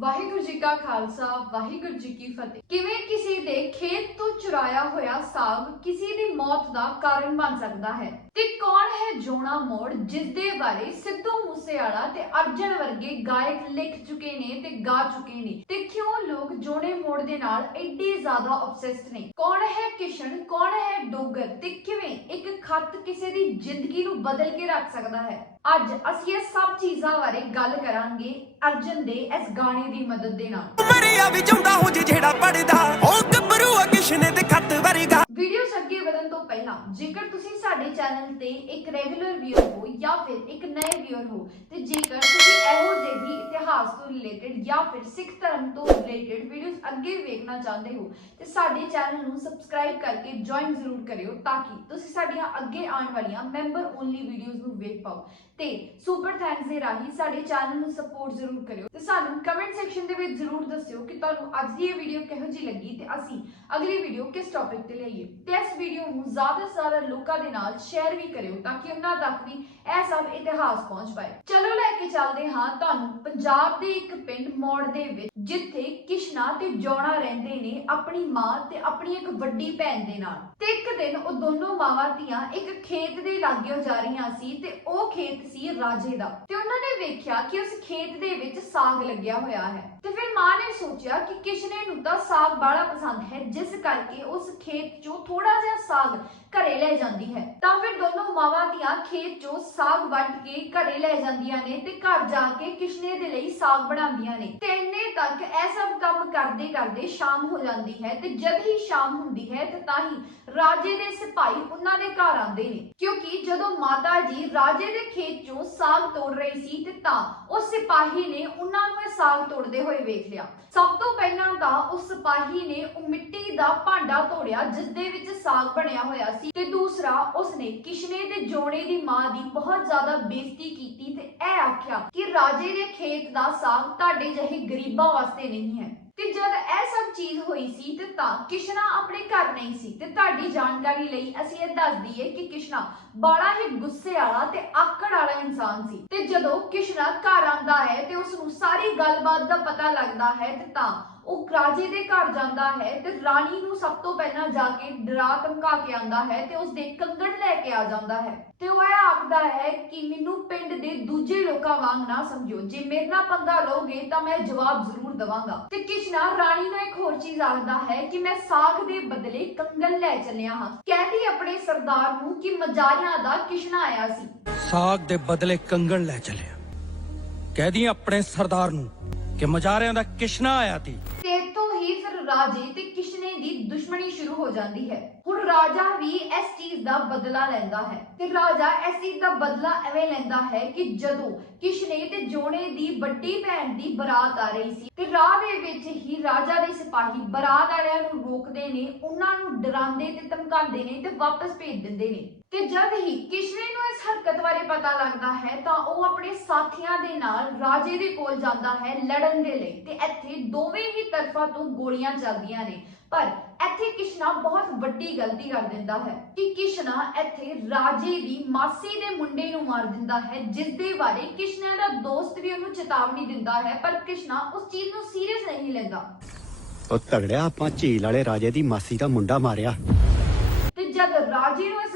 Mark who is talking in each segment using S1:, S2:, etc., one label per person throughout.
S1: ਵਾਹਿਗੁਰੂ ਜੀ ਕਾ ਖਾਲਸਾ, ਵਾਹਿਗੁਰੂ ਜੀ ਕੀ ਫਤਿਹ। ਕਿਵੇਂ ਕਿਸੇ ਦੇ ਖੇਤ ਤੋਂ ਚੁਰਾਇਆ ਹੋਇਆ ਸਾਗ ਕਿਸੇ ਦੀ ਮੌਤ ਦਾ ਕਾਰਨ ਬਣ ਸਕਦਾ ਹੈ? ਤੇ ਕੌਣ ਹੈ ਜੋਣਾ ਮੋੜ ਜਿਸ ਦੇ ਬਾਰੇ ਸਿੱਧੂ ਮੂਸੇਵਾਲਾ ਤੇ ਅਰਜਨ ਵਰਗੇ ਗਾਇਕ ਲਿਖ ਚੁੱਕੇ ਨੇ ਤੇ ਗਾ ਚੁੱਕੇ ਨੇ? ਤੇ ਕਿਉਂ ਲੋਕ ਜੋੜੇ ਮੋੜ ਦੇ ਨਾਲ ਐਡੇ ਜ਼ਿਆਦਾ ਆਬਸੈਸਡ ਨੇ? ਕੌਣ ਹੈ ਕਿਸ਼ਨ, ਕੌਣ ਹੈ ਡੋਗਰ ਤੇ ਕਿਵੇਂ ਇੱਕ ਖੱਤ ਕਿਸੇ ਦੀ ਜ਼ਿੰਦਗੀ ਨੂੰ ਬਦਲ ਕੇ ਰੱਖ ਸਕਦਾ ਹੈ? ਅੱਜ ਅਸੀਂ ਇਹ ਸਭ ਚੀਜ਼ਾਂ ਬਾਰੇ ਗੱਲ ਕਰਾਂਗੇ ਅਰਜਨ ਦੇ ਇਸ ਗਾਣੇ ਦੀ ਮਦਦ ਦੇ ਨਾਲ।
S2: ਮਰਿਆ ਵੀ ਜਾਂਦਾ ਹੋ ਜੇ ਜਿਹੜਾ ਪੜਦਾ ਉਹ ਗੱਭਰੂ ਆ ਕਿਸ਼ਨੇ ਦੇ ਖੱਤ ਵਰਗਾ।
S1: ਵੀਡੀਓ ਅੱਗੇ ਵਧਣ ਤੋਂ ਪਹਿਲਾਂ ਜੇਕਰ ਤੁਸੀਂ ਸਾਡੇ ਚੈਨਲ ਤੇ ਇੱਕ ਰੈਗੂਲਰ ਵੀਅਰ ਹੋ ਜਾਂ ਫਿਰ ਇੱਕ ਨਵੇਂ ਵੀਅਰ ਹੋ ਤੇ ਜੇਕਰ ਤੁਸੀਂ ਇਹੋ ਜਿਹੀ ਇਤਿਹਾਸ ਤੋਂ ਰਿਲੇਟਡ ਜਾਂ ਫਿਰ ਸਿੱਖ ਧਰਮ ਤੋਂ ਰਿਲੇਟਡ ਵੀਡੀਓਜ਼ ਅੱਗੇ ਵੇਖਣਾ ਚਾਹੁੰਦੇ ਹੋ ਤੇ ਸਾਡੇ ਚੈਨਲ ਨੂੰ ਸਬਸਕ੍ਰਾਈਬ ਕਰਕੇ ਜੁਆਇਨ ਜ਼ਰੂਰ ਕਰਿਓ ਤਾਂ ਕਿ ਤੁਸੀਂ ਸਾਡੀਆਂ ਅੱਗੇ ਆਉਣ ਵਾਲੀਆਂ ਮੈਂਬਰ ਓਨਲੀ ਵੀਡੀਓਜ਼ ਨੂੰ ਵੇਖ ਪਾਓ। ਤੇ ਸੁਪਰ ਥੈਂਕਸ ਦੇ ਰਾਹੀਂ ਸਾਡੇ ਚੈਨਲ ਨੂੰ ਸਪੋਰਟ ਜ਼ਰੂਰ ਕਰਿਓ ਤੇ ਸਾਨੂੰ ਕਮੈਂਟ ਸੈਕਸ਼ਨ ਦੇ ਵਿੱਚ ਜ਼ਰੂਰ ਦੱਸਿਓ ਕਿ ਤੁਹਾਨੂੰ ਅੱਜ ਦੀ ਇਹ ਵੀਡੀਓ ਕਿਹੋ ਜਿਹੀ ਲੱਗੀ ਤੇ ਅਸੀਂ ਅਗਲੀ ਵੀਡੀਓ ਕਿਸ ਟੌਪਿਕ ਤੇ ਲਈਏ ਤੇ ਇਸ ਵੀਡੀਓ ਨੂੰ ਜ਼ਿਆਦਾ ਤੋਂ ਲੋਕਾਂ ਦੇ ਨਾਲ ਸ਼ੇਅਰ ਵੀ ਕਰਿਓ ਤਾਂ ਕਿ ਉਹਨਾਂ ਤੱਕ ਵੀ ਇਹ ਸਭ ਇਤਿਹਾਸ ਪਹੁੰਚ ਪਾਏ। ਚਲੋ ਲੈ ਕੇ ਚੱਲਦੇ ਹਾਂ ਤੁਹਾਨੂੰ ਪੰਜਾਬ ਦੇ ਇੱਕ ਪਿੰਡ ਮੌੜ ਦੇ ਵਿੱਚ, ਜਿੱਥੇ ਕਿਸ਼ਨਾ ਤੇ ਜੌਣਾ ਰਹਿੰਦੇ ਨੇ ਆਪਣੀ ਮਾਂ ਤੇ ਆਪਣੀ ਇੱਕ ਵੱਡੀ ਭੈਣ ਦੇ ਨਾਲ। ਤੇ ਇੱਕ ਦਿਨ ਉਹ ਦੋਨੋਂ ਮਾਵਾਂ ਧੀਆਂ ਇੱਕ ਖੇਤ ਦੇ ਲਾਗਿਓ ਜਾ ਰਹੀਆਂ ਸੀ ਤੇ ਉਹ ਖੇਤ ਸੀ ਰਾਜੇ ਦਾ। ਤੇ ਉਹਨਾਂ ਨੇ ਵੇਖਿਆ ਕਿ ਉਸ ਖੇਤ ਦੇ ਵਿੱਚ ਸਾਗ ਲੱਗਿਆ ਹੋਇਆ ਹੈ। ਤੇ ਫਿਰ ਮਾਂ ਨੇ ਸੋਚਿਆ ਕਿ ਕਿਸ਼ਨੇ ਨੂੰ ਤਾਂ ਸਾਗ ਬੜਾ ਪਸੰਦ ਹੈ, ਜਿਸ ਕਰਕੇ ਉਸ ਖੇਤ ਚੋਂ ਥੋੜਾ ਜਿਹਾ ਸਾਗ ਘਰੇ ਲੈ ਜਾਂਦੀ ਹੈ। ਤਾਂ ਫਿਰ ਦੋਨੋਂ ਮਾਵਾਂ ਦੀਆਂ ਖੇਤ ਚੋਂ ਸਾਗ ਵੱਢ ਕੇ ਘਰੇ ਲੈ ਜਾਂਦੀਆਂ ਨੇ ਤੇ ਘਰ ਜਾ ਕੇ ਕਿਸ਼ਨੇ ਦੇ ਲਈ ਸਾਗ ਬਣਾਉਂਦੀਆਂ ਨੇ। ਤੇ ਇੰਨੇ ਤੱਕ ਇਹ ਸਭ ਕੰਮ ਕਰਦੇ ਕਰਦੇ ਸ਼ਾਮ ਹੋ ਜਾਂਦੀ ਹੈ ਤੇ ਜਦ ਹੀ ਸ਼ਾਮ ਹੁੰਦੀ ਹੈ ਤੇ ਤਾਂ ਹੀ ਰਾਜੇ ਦੇ ਸਿਪਾਹੀ ਉਹਨਾਂ ਦੇ ਘਰ ਆਉਂਦੇ ਨੇ। ਕਿਉਂਕਿ ਜਦੋਂ ਮਾਤਾ ਜੀ ਰਾਜੇ ਦੇ ਖੇਤ ਚੋਂ ਸਾਗ ਤੋੜ ਰਹੀ ਸੀ ਤੇ ਤਾਂ ਉਸ ਸਿਪਾਹੀ ਨੇ ਉਹਨਾਂ ਨੂੰ ਇਹ ਸਾਗ ਤੋੜਦੇ ਹੋਏ ਵੇਖ ਲਿਆ। ਸਭ ਤੋਂ ਪਹਿਲਾਂ ਤਾਂ ਉਸ ਸਿਪਾਹੀ ਨੇ ਉਹ ਮਿੱਟੀ ਦਾ ਭਾਂਡਾ ਤੋੜਿਆ ਜਿਸ ਦੇ ਵਿੱਚ ਸਾਗ ਬਣਿਆ ਹੋਇਆ ਸੀ ਤੇ ਦੂਸਰਾ ਉਸਨੇ ਕਿਸ਼ਨੇ ਤੇ ਜੋੜੇ ਦੀ ਮਾਂ ਦੀ ਬਹੁਤ ਜ਼ਿਆਦਾ ਬੇਇੱਜ਼ਤੀ ਕੀਤੀ ਤੇ ਇਹ ਆਖਿਆ ਕਿ ਰਾਜੇ ਦੇ ਖੇਤ ਦਾ ਸਾਗ ਤੁਹਾਡੇ ਜਿਹੇ ਗਰੀਬਾਂ ਵਾਸਤੇ ਨਹੀਂ ਹੈ। ਤੇ ਜਦ ਇਹ ਸਭ ਚੀਜ਼ ਹੋਈ ਸੀ ਤੇ ਤਾਂ ਕਿਸ਼ਨਾ ਆਪਣੇ ਘਰ ਨਹੀਂ ਸੀ ਤੇ ਤੁਹਾਡੀ ਜਾਣਕਾਰੀ ਲਈ ਅਸੀਂ ਇਹ ਦੱਸ ਦਈਏ ਕਿ ਕਿਸ਼ਨਾ ਬੜਾ ਹੀ ਗੁੱਸੇ ਵਾਲਾ ਤੇ ਆਕੜ ਵਾਲਾ ਇਨਸਾਨ ਸੀ। ਤੇ ਜਦੋਂ ਕਿਸ਼ਨਾ ਘਰ ਆਂਦਾ ਹੈ ਤੇ ਉਸ ਨੂੰ ਸਾਰੀ ਗੱਲਬਾਤ ਦਾ ਪਤਾ ਲੱਗਦਾ ਹੈ ਤੇ ਤਾਂ ਉਹ ਰਾਜੇ ਦੇ ਘਰ ਜਾਂਦਾ ਹੈ ਤੇ ਰਾਣੀ ਨੂੰ ਸਭ ਤੋਂ ਪਹਿਲਾਂ ਜਾ ਕੇ ਡਰਾ ਧਮਕਾ ਕੇ ਆਉਂਦਾ ਹੈ ਤੇ ਉਸ ਦੇ ਕੰਗਣ ਲੈ ਕੇ ਆ ਜਾਂਦਾ ਹੈ। ਤੇ ਉਹ ਇਹ ਆਖਦਾ ਹੈ ਕਿ ਮੈਨੂੰ ਪਿੰਡ ਦੇ ਦੂਜੇ ਲੋਕਾਂ ਵਾਂਗ ਨਾ ਸਮਝੋ ਜੇ ਮੇਰੇ ਨਾਲ ਪੰਗਾ ਲਓਗੇ ਤਾਂ ਮੈਂ ਜਵਾਬ ਜ਼ਰੂਰ ਦਵਾਂਗਾ। ਤੇ ਕਿਸ਼ਨਾ ਰਾਣੀ ਨੂੰ ਇੱਕ ਹੋਰ ਚੀਜ਼ ਆਖਦਾ ਹੈ ਕਿ ਮੈਂ ਸਾਗ ਦੇ ਬਦਲੇ ਕੰਗਣ ਲੈ ਚੱਲਿਆ ਹਾਂ। ਕਹਿੰਦੀ ਆਪਣੇ ਸਰਦਾਰ ਨੂੰ ਕਿ ਮਜਾਰੀਆਂ ਦਾ ਕਿਸ਼ਨਾ ਆਇਆ ਸੀ।
S3: ਸਾਗ ਦੇ ਬਦਲੇ ਕੰਗਣ ਲੈ ਚੱਲਿਆ। ਕਹਿ ਦੀ ਆਪਣੇ ਸਰਦਾਰ ਨੂੰ ਕਿ ਮਜਾਰਿਆਂ ਦਾ ਕਿਸ਼ਨਾ ਆਇਆ ਤੀ
S1: ਤੇ ਤੋਂ ਹੀ ਫਿਰ ਰਾਜੇ ਤੇ ਕਿਸ਼ਨੇ ਦੀ ਦੁਸ਼ਮਣੀ ਸ਼ੁਰੂ ਹੋ ਜਾਂਦੀ ਹੈ। ਹੁਣ ਰਾਜਾ ਵੀ ਇਸ ਚੀਜ਼ ਦਾ ਬਦਲਾ ਲੈਂਦਾ ਹੈ। ਤੇ ਰਾਜਾ ਇਸ ਚੀਜ਼ ਦਾ ਬਦਲਾ ਐਵੇਂ ਲੈਂਦਾ ਹੈ ਕਿ ਜਦੋਂ ਕਿਸ਼ਨੇ ਤੇ ਜੋਣੇ ਦੀ ਵੱਡੀ ਭੈਣ ਦੀ ਬਰਾਤ ਆ ਰਹੀ ਸੀ, ਤੇ ਰਾਹ ਦੇ ਵਿੱਚ ਹੀ ਰਾਜਾ ਦੇ ਸਿਪਾਹੀ ਬਰਾਤ ਵਾਲਿਆਂ ਨੂੰ ਰੋਕਦੇ ਨੇ, ਉਹਨਾਂ ਨੂੰ ਡਰਾਉਂਦੇ ਤੇ ਧਮਕਾਉਂਦੇ ਨੇ ਤੇ ਵਾਪਸ ਭੇਜ ਦਿੰਦੇ ਨੇ। ਤੇ ਜਦ ਹੀ ਕਿਸ਼ਨੇ ਨੂੰ ਇਸ ਹਰਕਤ ਬਾਰੇ ਪਤਾ ਲੱਗਦਾ ਹੈ, ਤਾਂ ਉਹ ਆਪਣੇ ਸਾਥੀਆਂ ਦੇ ਨਾਲ ਰਾਜੇ ਦੇ ਕੋਲ ਜਾਂਦਾ ਹੈ ਲੜਨ ਦੇ ਲਈ। ਤੇ ਇੱਥੇ ਦੋਵੇਂ ਹੀ ਤਰਫਾਂ ਤੋਂ ਗੋਲੀਆਂ ਚੱਲਦੀਆਂ ਨੇ। ਪਰ ਇੱਥੇ ਕਿਸ਼ਨਾ ਬਹੁਤ ਵੱਡੀ ਗਲਤੀ ਕਰ ਦਿੰਦਾ ਹੈ ਕਿ ਕਿਸ਼ਨਾ ਇੱਥੇ ਰਾਜੇ ਦੀ ਮਾਸੀ ਦੇ ਮੁੰਡੇ ਨੂੰ ਮਾਰ ਦਿੰਦਾ ਹੈ ਜਿਸ ਦੇ ਬਾਰੇ ਕਿਸ਼ਨਾ ਦਾ ਦੋਸਤ ਵੀ ਉਹਨੂੰ ਚੇਤਾਵਨੀ ਦਿੰਦਾ ਹੈ ਪਰ ਕਿਸ਼ਨਾ ਉਸ ਚੀਜ਼ ਨੂੰ ਸੀਰੀਅਸ ਨਹੀਂ ਲੈਂਦਾ।
S4: ਉਹ ਤਗੜਿਆ ਆਪਾਂ ਝੀਲ ਵਾਲੇ ਰਾਜੇ ਦੀ ਮਾਸੀ ਦਾ ਮੁੰਡਾ ਮਾਰਿਆ।
S1: ਤੇ ਜਦ ਰਾਜੇ ਨੂੰ ਇਸ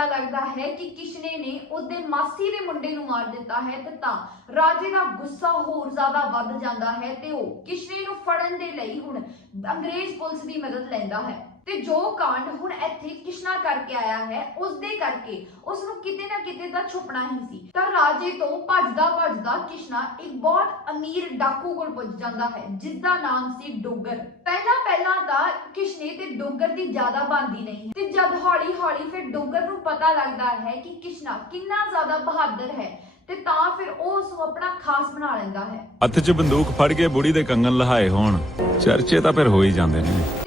S1: ਪਤਾ ਲੱਗਦਾ ਹੈ ਕਿ ਕਿਸ਼ਨੇ ਨੇ ਉਸਦੇ ਮਾਸੀ ਦੇ ਮੁੰਡੇ ਨੂੰ ਮਾਰ ਦਿੱਤਾ ਹੈ ਤੇ ਤਾਂ ਰਾਜੇ ਦਾ ਗੁੱਸਾ ਹੋਰ ਜ਼ਿਆਦਾ ਵੱਧ ਜਾਂਦਾ ਹੈ ਤੇ ਉਹ ਕਿਸ਼ਨੇ ਨੂੰ ਫੜਨ ਦੇ ਲਈ ਹੁਣ ਅੰਗਰੇਜ਼ ਪੁਲਿਸ ਦੀ ਮਦਦ ਲੈਂਦਾ ਹੈ। ਤੇ ਜੋ ਕਾਂਡ ਹੁਣ ਇੱਥੇ ਕਿਸ਼ਨਾ ਕਰਕੇ ਆਇਆ ਹੈ ਉਸ ਦੇ ਕਰਕੇ ਉਸ ਨੂੰ ਕਿਤੇ ਨਾ ਕਿਤੇ ਤਾਂ ਛੁਪਣਾ ਹੀ ਸੀ। ਤਾਂ ਰਾਜੇ ਤੋਂ ਭੱਜਦਾ ਭੱਜਦਾ ਕਿਸ਼ਨਾ ਇੱਕ ਬਹੁਤ ਅਮੀਰ ਡਾਕੂ ਕੋਲ ਪਹੁੰਚ ਜਾਂਦਾ ਹੈ ਜਿਸ ਦਾ ਨਾਮ ਸੀ ਡੋਗਰ। ਪਹਿਲਾਂ ਪਹਿਲਾਂ ਤਾਂ ਕਿਸ਼ਨੇ ਤੇ ਡੋਗਰ ਦੀ ਜ਼ਿਆਦਾ ਬਾਂਦੀ ਨਹੀਂ ਤੇ ਜਦ ਹੌਲੀ ਹੌਲੀ ਫਿਰ ਡੋਗਰ ਨੂੰ ਪਤਾ ਲੱਗਦਾ ਹੈ ਕਿ ਕਿਸ਼ਨਾ ਕਿੰਨਾ ਜ਼ਿਆਦਾ ਬਹਾਦਰ ਹੈ ਤੇ ਤਾਂ ਫਿਰ ਉਹ ਉਸ ਨੂੰ ਆਪਣਾ ਖਾਸ ਬਣਾ ਲੈਂਦਾ ਹੈ।
S5: ਹੱਥ 'ਚ ਬੰਦੂਕ ਫੜ ਕੇ ਬੁੜੀ ਦੇ ਕੰਗਣ ਲਹਾਏ ਹੋਣ। ਚਰਚੇ ਤਾਂ ਫਿਰ ਹੋ ਹੀ ਜਾਂਦੇ ਨੇ।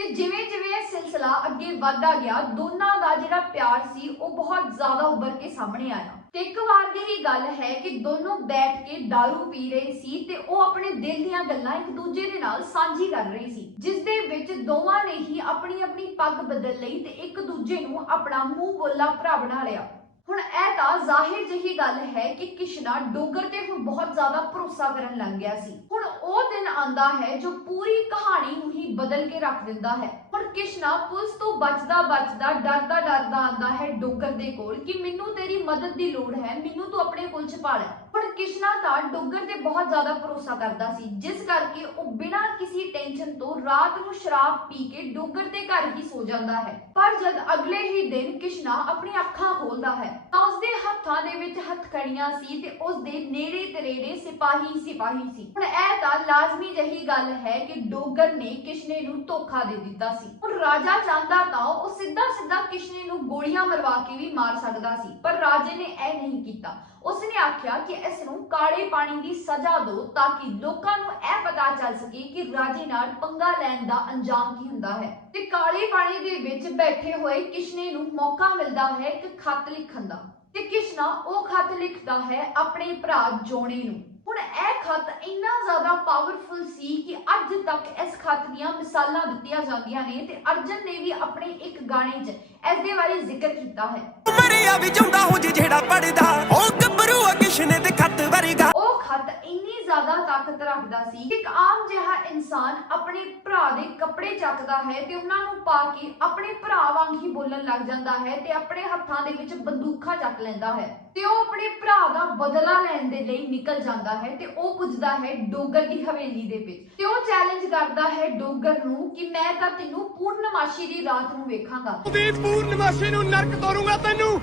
S1: ਵੱਧਦਾ ਗਿਆ, ਦੋਨਾਂ ਦਾ ਜਿਹੜਾ ਪਿਆਰ ਸੀ, ਉਹ ਬਹੁਤ ਜ਼ਿਆਦਾ ਉੱਭਰ ਕੇ ਸਾਹਮਣੇ ਆਇਆ। ਤੇ ਇੱਕ ਵਾਰ ਦੀ ਹੀ ਗੱਲ ਹੈ ਕਿ ਦੋਨੋਂ ਬੈਠ ਕੇ दारू ਪੀ ਰਹੇ ਸੀ ਤੇ ਉਹ ਆਪਣੇ ਦਿਲ ਦੀਆਂ ਗੱਲਾਂ ਇੱਕ ਦੂਜੇ ਦੇ ਨਾਲ ਸਾਂਝੀ ਕਰ ਰਹੀ ਸੀ, ਜਿਸ ਦੇ ਵਿੱਚ ਦੋਵਾਂ ਨੇ ਹੀ ਆਪਣੀ ਆਪਣੀ ਪੱਗ ਬਦਲ ਲਈ ਤੇ ਇੱਕ ਦੂਜੇ ਨੂੰ ਆਪਣਾ ਮੂੰਹ ਬੋਲਾ ਭਰਾ ਬਣਾ ਲਿਆ। ਹੁਣ ਇਹ ਤਾਂ ਜ਼ਾਹਿਰ ਜਿਹੀ ਗੱਲ ਹੈ ਕਿ ਕਿਸ਼ਨਾ ਡੋਗਰ ਤੇ ਹੁਣ ਬਹੁਤ ਜ਼ਿਆਦਾ ਭਰੋਸਾ ਕਰਨ ਲੱਗ ਗਿਆ ਸੀ। ਹੁਣ ਉਹ ਦਿਨ ਆਂਦਾ ਹੈ ਜੋ ਪੂਰੀ ਕਹਾਣੀ ਨੂੰ ਹੀ ਬਦਲ ਕੇ ਰੱਖ ਦਿੰਦਾ ਹੈ। ਹੁਣ ਕਿਸ਼ਨਾ ਪੁਲਿਸ ਤੋਂ ਬਚਦਾ ਬਚਦਾ, ਡਰਦਾ ਡਰਦਾ ਆਂਦਾ ਹੈ ਡੋਗਰ ਦੇ ਕੋਲ ਕਿ ਮੈਨੂੰ ਤੇਰੀ ਮਦਦ ਦੀ ਲੋੜ ਹੈ, ਮੈਨੂੰ ਤੂੰ ਆਪਣੇ ਕੋਲ ਛਪਾ ਲੈ। ਹੁਣ ਕਿਸ਼ਨਾ ਤਾਂ ਡੋਗਰ ਤੇ ਬਹੁਤ ਜ਼ਿਆਦਾ ਭਰੋਸਾ ਕਰਦਾ ਸੀ, ਜਿਸ ਕਰਕੇ ਉਹ ਬਿਨਾਂ ਕਿਸੇ ਟੈਨਸ਼ਨ ਤੋਂ ਰਾਤ ਨੂੰ ਸ਼ਰਾਬ ਪੀ ਕੇ ਡੋਗਰ ਦੇ ਘਰ ਹੀ ਸੋ ਜਾਂਦਾ ਹੈ। ਪਰ ਜਦ ਅਗਲੇ ਹੀ ਦਿਨ ਕਿਸ਼ਨਾ ਆਪਣੀ ਅੱਖਾਂ ਖੋਲਦਾ ਹੈ, ਤਾਂ ਉਸਦੇ ਹੱਥਾਂ ਦੇ ਵਿੱਚ ਹੱਥਕੜੀਆਂ ਸੀ ਤੇ ਉਸਦੇ ਨੇੜੇ ਤੇੜੇ ਸਿਪਾਹੀ ਸਿਪਾਹੀ ਸੀ। ਹੁਣ ਇਹ ਤਾਂ ਲਾਜ਼ਮੀ ਜਹੀ ਗੱਲ ਹੈ ਕਿ ਡੋਗਰ ਨੇ ਕਿਸ਼ਨੇ ਨੂੰ ਧੋਖਾ ਦੇ ਦਿੱਤਾ ਸੀ। ਹੁਣ ਰਾਜਾ ਚਾਹੁੰਦਾ ਤਾਂ ਉਹ ਸਿੱਧਾ ਸਿੱਧਾ ਕਿਸ਼ਨੇ ਨੂੰ ਗੋਲੀਆਂ ਮਰਵਾ ਕੇ ਵੀ ਮਾਰ ਸਕਦਾ ਸੀ, ਪਰ ਰਾਜੇ ਨੇ ਇਹ ਨਹੀਂ ਕੀਤਾ। ਉਸਨੇ ਆਖਿਆ ਕਿ ਇਸ ਨੂੰ ਕਾਲੇ ਪਾਣੀ ਦੀ ਸਜ਼ਾ ਦਿਓ ਤਾਂ ਕਿ ਲੋਕਾਂ ਨੂੰ ਇਹ ਪਤਾ ਚੱਲ ਸਕੇ ਕਿ ਰਾਜੇ ਨਾਲ ਪੰਗਾ ਲੈਣ ਦਾ ਅੰਜਾਮ ਕੀ ਹੁੰਦਾ ਹੈ। ਤੇ ਕਾਲੇ ਪਾਣੀ ਦੇ ਵਿੱਚ ਬੈਠੇ ਹੋਏ ਕਿਸ਼ਨੇ ਨੂੰ ਮੌਕਾ ਮਿਲਦਾ ਹੈ ਇੱਕ ਖਤ ਲਿਖਣ ਦਾ। ਤੇ ਕਿਸ਼ਨਾ ਉਹ ਖਤ ਲਿਖਦਾ ਹੈ ਆਪਣੇ ਭਰਾ ਜੋਣੇ ਨੂੰ। ਹੁਣ ਇਹ ਖੱਤ ਇੰਨਾ ਜ਼ਿਆਦਾ ਪਾਵਰਫੁਲ ਸੀ ਕਿ ਅੱਜ ਤੱਕ ਇਸ ਖੱਤ ਦੀਆਂ ਮਿਸਾਲਾਂ ਦਿੱਤੀਆਂ ਜਾਂਦੀਆਂ ਨੇ ਤੇ ਅਰਜਨ ਨੇ ਵੀ ਆਪਣੇ ਇੱਕ ਗਾਣੇ 'ਚ ਇਸ ਦੇ ਬਾਰੇ ਜ਼ਿਕਰ ਕੀਤਾ ਹੈ।
S2: ਮਰਿਆ ਵੀ ਜਾਂਦਾ ਹੋ ਜਿਹੜਾ ਪੜਦਾ ਉਹ ਗੱਭਰੂ ਆ ਕਿਸ਼ਨੇ ਦੇ ਖੱਤ ਵਰਗਾ।
S1: ਖੱਤ ਇੰਨੀ ਜ਼ਿਆਦਾ ਤਾਕਤ ਰੱਖਦਾ ਸੀ ਕਿ ਇੱਕ ਆਮ ਜਿਹਾ ਇਨਸਾਨ ਆਪਣੇ ਭਰਾ ਦੇ ਕੱਪੜੇ ਚੱਕਦਾ ਹੈ ਤੇ ਉਹਨਾਂ ਨੂੰ ਪਾ ਕੇ ਆਪਣੇ ਭਰਾ ਵਾਂਗ ਹੀ ਬੋਲਣ ਲੱਗ ਜਾਂਦਾ ਹੈ ਤੇ ਆਪਣੇ ਹੱਥਾਂ ਦੇ ਵਿੱਚ ਬੰਦੂਕਾਂ ਚੱਕ ਲੈਂਦਾ ਹੈ। ਤੇ ਉਹ ਆਪਣੇ ਭਰਾ ਦਾ ਬਦਲਾ ਲੈਣ ਦੇ ਲਈ ਨਿਕਲ ਜਾਂਦਾ ਹੈ ਤੇ ਉਹ ਪੁੱਜਦਾ ਹੈ ਡੋਗਰ ਦੀ ਹਵੇਲੀ ਦੇ ਵਿੱਚ। ਤੇ ਉਹ ਚੈਲੰਜ ਕਰਦਾ ਹੈ ਡੋਗਰ ਨੂੰ ਕਿ ਮੈਂ ਤਾਂ ਤੈਨੂੰ ਪੂਰਨਮਾਸ਼ੀ ਦੀ ਰਾਤ ਨੂੰ ਵੇਖਾਂਗਾ।
S2: ਦੀ ਪੂਰਨਮਾਸ਼ੀ ਨੂੰ ਨਰਕ ਤੋਰੂੰਗਾ ਤੈਨੂੰ।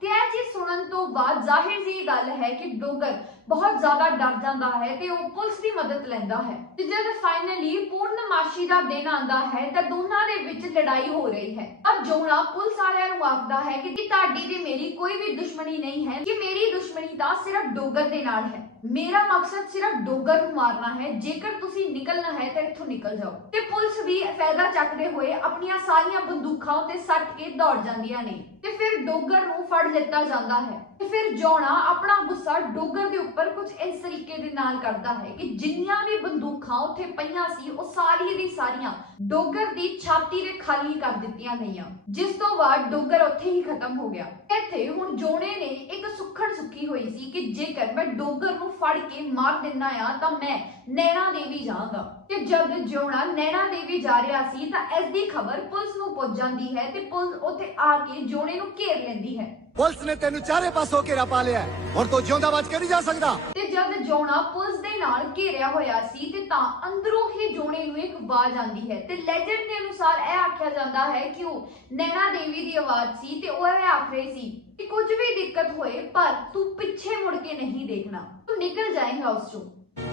S1: ਤੇ ਇਹ ਚੀਜ਼ ਸੁਣਨ ਤੋਂ ਬਾਅਦ ਜ਼ਾਹਿਰ ਜੀ ਗੱਲ ਹੈ ਕਿ ਡੋਗਰ ਬਹੁਤ ਜ਼ਿਆਦਾ ਡਰ ਜਾਂਦਾ ਹੈ ਤੇ ਉਹ ਪੁਲਿਸ ਦੀ ਮਦਦ ਲੈਂਦਾ ਹੈ। ਤੇ ਜਦ ਫਾਈਨਲੀ ਪੂਰਨਮਾਸ਼ੀ ਦਾ ਦਿਨ ਆਂਦਾ ਹੈ ਤਾਂ ਦੋਨਾਂ ਦੇ ਵਿੱਚ ਲੜਾਈ ਹੋ ਰਹੀ ਹੈ। ਅਬ ਜੋਨਾ ਪੁਲਿਸ ਵਾਲਿਆਂ ਨੂੰ ਆਖਦਾ ਹੈ ਕਿ ਤੁਹਾਡੀ ਤੇ ਮੇਰੀ ਕੋਈ ਵੀ ਦੁਸ਼ਮਣੀ ਨਹੀਂ ਹੈ, ਕਿ ਮੇਰੀ ਦੁਸ਼ਮਣੀ ਤਾਂ ਸਿਰਫ ਡੋਗਰ ਦੇ ਨਾਲ ਹੈ। ਮੇਰਾ ਮਕਸਦ ਸਿਰਫ ਡੋਗਰ ਨੂੰ ਮਾਰਨਾ ਹੈ। ਜੇਕਰ ਤੁਸੀਂ ਨਿਕਲਣਾ ਹੈ ਤਾਂ ਇੱਥੋਂ ਨਿਕਲ ਜਾਓ। ਤੇ ਪੁਲਿਸ ਵੀ ਫਾਇਦਾ ਚੱਕਦੇ ਹੋਏ ਆਪਣੀਆਂ ਸਾਰੀਆਂ ਬੰਦੂਕਾਂ ਉੱਤੇ ਸੱਟ ਕੇ ਦੌੜ ਜਾਂਦੀਆਂ ਨੇ। ਤੇ ਫਿਰ ਡੋਗਰ ਨੂੰ ਫੜ ਲਿੱਤਾ ਜਾਂਦਾ ਹੈ। ਤੇ ਫਿਰ ਜੋਣਾ ਆਪਣਾ ਗੁੱਸਾ ਡੋਗਰ ਦੇ ਉੱਪਰ ਕੁਝ ਇਸ ਤਰੀਕੇ ਦੇ ਨਾਲ ਕਰਦਾ ਹੈ ਕਿ ਜਿੰਨੀਆਂ ਵੀ ਬੰਦੂਕਾਂ ਉੱਥੇ ਪਈਆਂ ਸੀ, ਉਹ ਸਾਰੀ ਦੀ ਸਾਰੀਆਂ ਡੋਗਰ ਦੀ ਛਾਤੀ ਦੇ ਖਾਲੀ ਕਰ ਦਿੱਤੀਆਂ ਗਈਆਂ। ਜਿਸ ਤੋਂ ਬਾਅਦ ਡੋਗਰ ਉੱਥੇ ਹੀ ਖਤਮ ਹੋ ਗਿਆ। ਇੱਥੇ ਹੁਣ ਜੋਨੇ ਨੇ ਇੱਕ ਸੁੱਖਣ ਸੁੱਕੀ ਹੋਈ ਸੀ ਕਿ ਜੇਕਰ ਮੈਂ ਡੋਗਰ ਨੂੰ ਫੜ ਕੇ ਮਾਰ ਦਿੰਨਾ ਆ, ਤਾਂ ਮੈਂ ਨੈਣਾ ਦੇਵੀ ਜਾਵਾਂਗਾ। ਤੇ ਜਦ ਜੋਨਾ ਨੈਣਾ ਦੇਵੀ ਜਾ ਰਿਹਾ ਸੀ, ਤਾਂ ਇਸ ਦੀ ਖਬਰ ਪੁਲਿਸ ਨੂੰ ਪਹੁੰਚ ਜਾਂਦੀ ਹੈ ਤੇ ਪੁਲਿਸ ਉੱਥੇ ਆ ਕੇ ਜੋਣੇ ਨੂੰ ਘੇਰ ਲੈਂਦੀ ਹੈ।
S4: ਪੁਲਿਸ ਨੇ ਤੈਨੂੰ ਚਾਰੇ ਪਾਸੋਂ ਘੇਰਾ ਪਾ ਲਿਆ ਹੈ। ਹੁਣ ਤੂੰ ਜਿਉਂਦਾ ਬਚ ਕੇ ਨਹੀਂ ਜਾ ਸਕਦਾ?
S1: ਤੇ ਜਦ ਜੋਨਾ ਪੁਲਿਸ ਦੇ ਨਾਲ ਘੇਰਿਆ ਹੋਇਆ ਸੀ ਤੇ ਤਾਂ ਅੰਦਰੋਂ ਹੀ ਜੋਨੇ ਨੂੰ ਇੱਕ ਆਵਾਜ਼ ਆਂਦੀ ਹੈ। ਤੇ ਲੈਜੈਂਡ ਦੇ ਅਨੁਸਾਰ ਇਹ ਆਖਿਆ ਜਾਂਦਾ ਹੈ ਕਿ ਉਹ ਨੈਣਾ ਦੇਵੀ ਦੀ ਆਵਾਜ਼ ਸੀ ਤੇ ਉਹ ਇਹ ਆਖ ਰਹੀ ਸੀ ਕਿ ਕੁਝ ਵੀ ਦਿੱਕਤ ਹੋਏ ਪਰ ਤੂੰ ਪਿੱਛੇ ਮੁੜ ਕੇ ਨਹੀਂ ਦੇਖਣਾ। ਤੂੰ ਨਿਕਲ ਜਾਏਂਗਾ ਉਸ ਚੋਂ।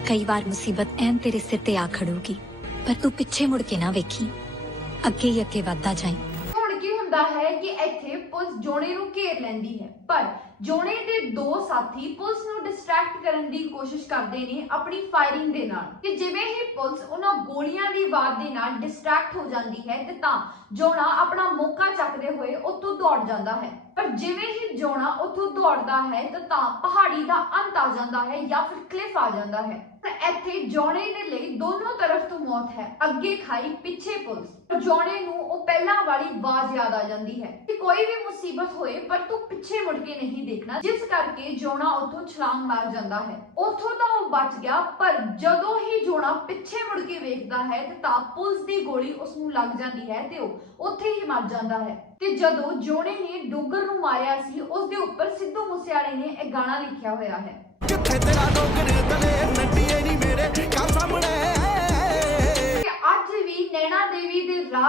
S6: ਕਈ ਵਾਰ ਮੁਸੀਬਤ ਐਨ ਤੇਰੇ ਸਿਰ ਤੇ ਆ ਖੜੂਗੀ ਪਰ ਤੂੰ ਪਿੱਛੇ ਮੁੜ ਕੇ ਨਾ ਵੇਖੀ। ਅੱਗੇ ਹੀ ਅੱਗੇ ਵੱਧਦਾ ਜਾਈਂ।
S1: ਹੁੰਦਾ ਹੈ ਕਿ ਇੱਥੇ ਪੁਲਿਸ ਜੋਨੇ ਨੂੰ ਘੇਰ ਲੈਂਦੀ ਹੈ। ਪਰ ਜੋਨੇ ਦੇ ਦੋ ਸਾਥੀ ਪੁਲਿਸ ਨੂੰ ਡਿਸਟਰੈਕਟ ਕਰਨ ਦੀ ਕੋਸ਼ਿਸ਼ ਕਰਦੇ ਨੇ ਆਪਣੀ ਫਾਇਰਿੰਗ ਦੇ ਨਾਲ। ਕਿ ਜਿਵੇਂ ਹੀ ਪੁਲਿਸ ਉਹਨਾਂ ਗੋਲੀਆਂ ਦੀ ਆਵਾਜ਼ ਦੇ ਨਾਲ ਡਿਸਟਰੈਕਟ ਹੋ ਜਾਂਦੀ ਹੈ ਤੇ ਤਾਂ ਜੋਨਾ ਆਪਣਾ ਮੌਕਾ ਚੱਕਦੇ ਹੋਏ ਉੱਥੋਂ ਦੌੜ ਜਾਂਦਾ ਹੈ। ਪਰ ਜਿਵੇਂ ਹੀ ਜੋਨਾ ਉੱਥੋਂ ਦੌੜਦਾ ਹੈ ਤਾਂ ਤਾਂ ਪਹਾੜੀ ਦਾ ਅੰਤ ਆ ਜਾਂਦਾ ਹੈ ਜਾਂ ਫਿਰ ਕਲਿਫ ਆ ਜਾਂਦਾ ਹੈ। ਤਾਂ ਇੱਥੇ ਜੋਨੇ ਦੇ ਲਈ ਦੋਨੋਂ ਤਰਫ ਤੋਂ ਮੌਤ ਹੈ। ਅੱਗੇ ਖਾਈ ਪਿੱਛੇ ਪੁਲਿਸ। ਪਰ ਜੋਨੇ ਨੂੰ ਉਹ ਪਹਿਲਾਂ ਵਾਲੀ ਆਵਾਜ਼ ਯਾਦ ਆ ਜਾਂਦੀ ਹੈ ਕਿ ਕੋਈ ਵੀ ਮੁਸੀਬਤ ਹੋਏ, ਪਰ ਤੂੰ ਪਿੱਛੇ ਮੁੜ ਕੇ ਨਹੀਂ ਦੇਖਣਾ। ਜਿਸ ਕਰਕੇ ਜੋਨਾ ਉੱਥੋਂ ਛਲਾਂਗ ਮਾਰ ਜਾਂਦਾ ਹੈ। ਉੱਥੋਂ ਤਾਂ ਉਹ ਬਚ ਗਿਆ, ਪਰ ਜਦੋਂ ਹੀ ਜੋਨਾ ਪਿੱਛੇ ਮੁੜ ਕੇ ਵੇਖਦਾ ਹੈ, ਤੇ ਤਾਂ ਪੁਲਿਸ ਦੀ ਗੋਲੀ ਉਸ ਨੂੰ ਲੱਗ ਜਾਂਦੀ ਹੈ ਤੇ ਉਹ ਉੱਥੇ ਹੀ ਮਰ ਜਾਂਦਾ ਹੈ। ਤੇ ਜਦੋਂ ਜੋਣੇ ਨੇ ਡੋਗਰ ਨੂੰ ਮਾਰਿਆ ਸੀ, ਉਸ ਦੇ ਉੱਪਰ ਸਿੱਧੂ ਮੂਸੇਵਾਲੇ ਨੇ ਇਹ ਗਾਣਾ ਲਿਖਿਆ ਹੋਇਆ ਹੈ।
S2: ਕਿੱਥੇ ਤੇਰਾ ਡੋਗਰ ਦਲੇ ਨੱਡੀਏ ਨਹੀਂ ਮੇਰੇ ਕਾ ਸਾਹਮਣੇ।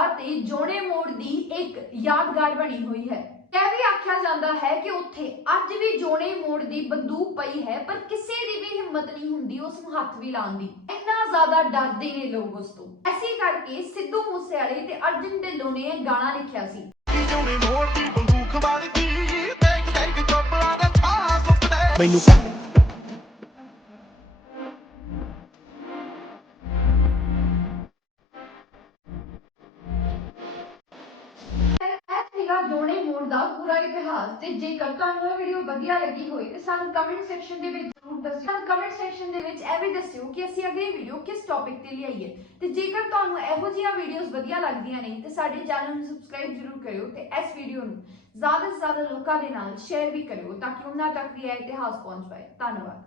S1: ਰਾਹ ਤੇ ਜੋੜੇ ਮੋੜ ਦੀ ਇੱਕ ਯਾਦਗਾਰ ਬਣੀ ਹੋਈ ਹੈ। ਇਹ ਵੀ ਆਖਿਆ ਜਾਂਦਾ ਹੈ ਕਿ ਉੱਥੇ ਅੱਜ ਵੀ ਜੋੜੇ ਮੋੜ ਦੀ ਬੰਦੂਕ ਪਈ ਹੈ ਪਰ ਕਿਸੇ ਦੀ ਵੀ ਹਿੰਮਤ ਨਹੀਂ ਹੁੰਦੀ ਉਸ ਨੂੰ ਹੱਥ ਵੀ ਲਾਉਣ ਦੀ। ਇੰਨਾ ਜ਼ਿਆਦਾ ਡਰਦੇ ਨੇ ਲੋਕ ਉਸ ਤੋਂ। ਐਸੀ ਕਰਕੇ ਸਿੱਧੂ ਮੂਸੇਵਾਲੇ ਤੇ ਅਰਜਨ ਢਿੱਲੋਂ ਨੇ ਇਹ ਗਾਣਾ ਲਿਖਿਆ ਸੀ।
S2: ਜੋਨੇ ਮੋੜ ਦੀ ਬੰਦੂਕ ਵੱਜਦੀ ਦੇਖ ਦੇਖ ਚੋਪੜਾ ਦੇ ਥਾਂ ਸੁੱਕਦੇ
S4: ਮੈਨੂੰ
S1: ਜੇਕਰ ਤੁਹਾਨੂੰ ਇਹ ਵੀਡੀਓ ਵਧੀਆ ਲੱਗੀ ਹੋਵੇ ਤੇ ਸਾਨੂੰ ਕਮੈਂਟ ਸੈਕਸ਼ਨ ਦੇ ਵਿੱਚ ਜ਼ਰੂਰ ਦੱਸਿਓ। ਕਮੈਂਟ ਸੈਕਸ਼ਨ ਦੇ ਵਿੱਚ ਇਹ ਵੀ ਦੱਸਿਓ ਕਿ ਅਸੀਂ ਅਗਲੀ ਵੀਡੀਓ ਕਿਸ ਟੌਪਿਕ ਤੇ ਲਿਆਈਏ। ਤੇ ਜੇਕਰ ਤੁਹਾਨੂੰ ਇਹੋ ਜਿਹੀਆਂ ਵੀਡੀਓਜ਼ ਵਧੀਆ ਲੱਗਦੀਆਂ ਨੇ, ਤੇ ਸਾਡੇ ਚੈਨਲ ਨੂੰ ਸਬਸਕ੍ਰਾਈਬ ਜ਼ਰੂਰ ਕਰਿਓ ਤੇ ਇਸ ਵੀਡੀਓ ਨੂੰ ਜ਼ਿਆਦਾ ਤੋਂ ਜ਼ਿਆਦਾ ਲੋਕਾਂ ਦੇ ਨਾਲ ਸ਼ੇਅਰ ਵੀ ਕਰਿਓ ਤਾਂ ਕਿ ਉਹਨਾਂ ਤੱਕ ਵੀ ਇਹ ਇਤਿਹਾਸ ਪਹੁੰਚ ਪਾਏ। ਧੰਨਵਾਦ।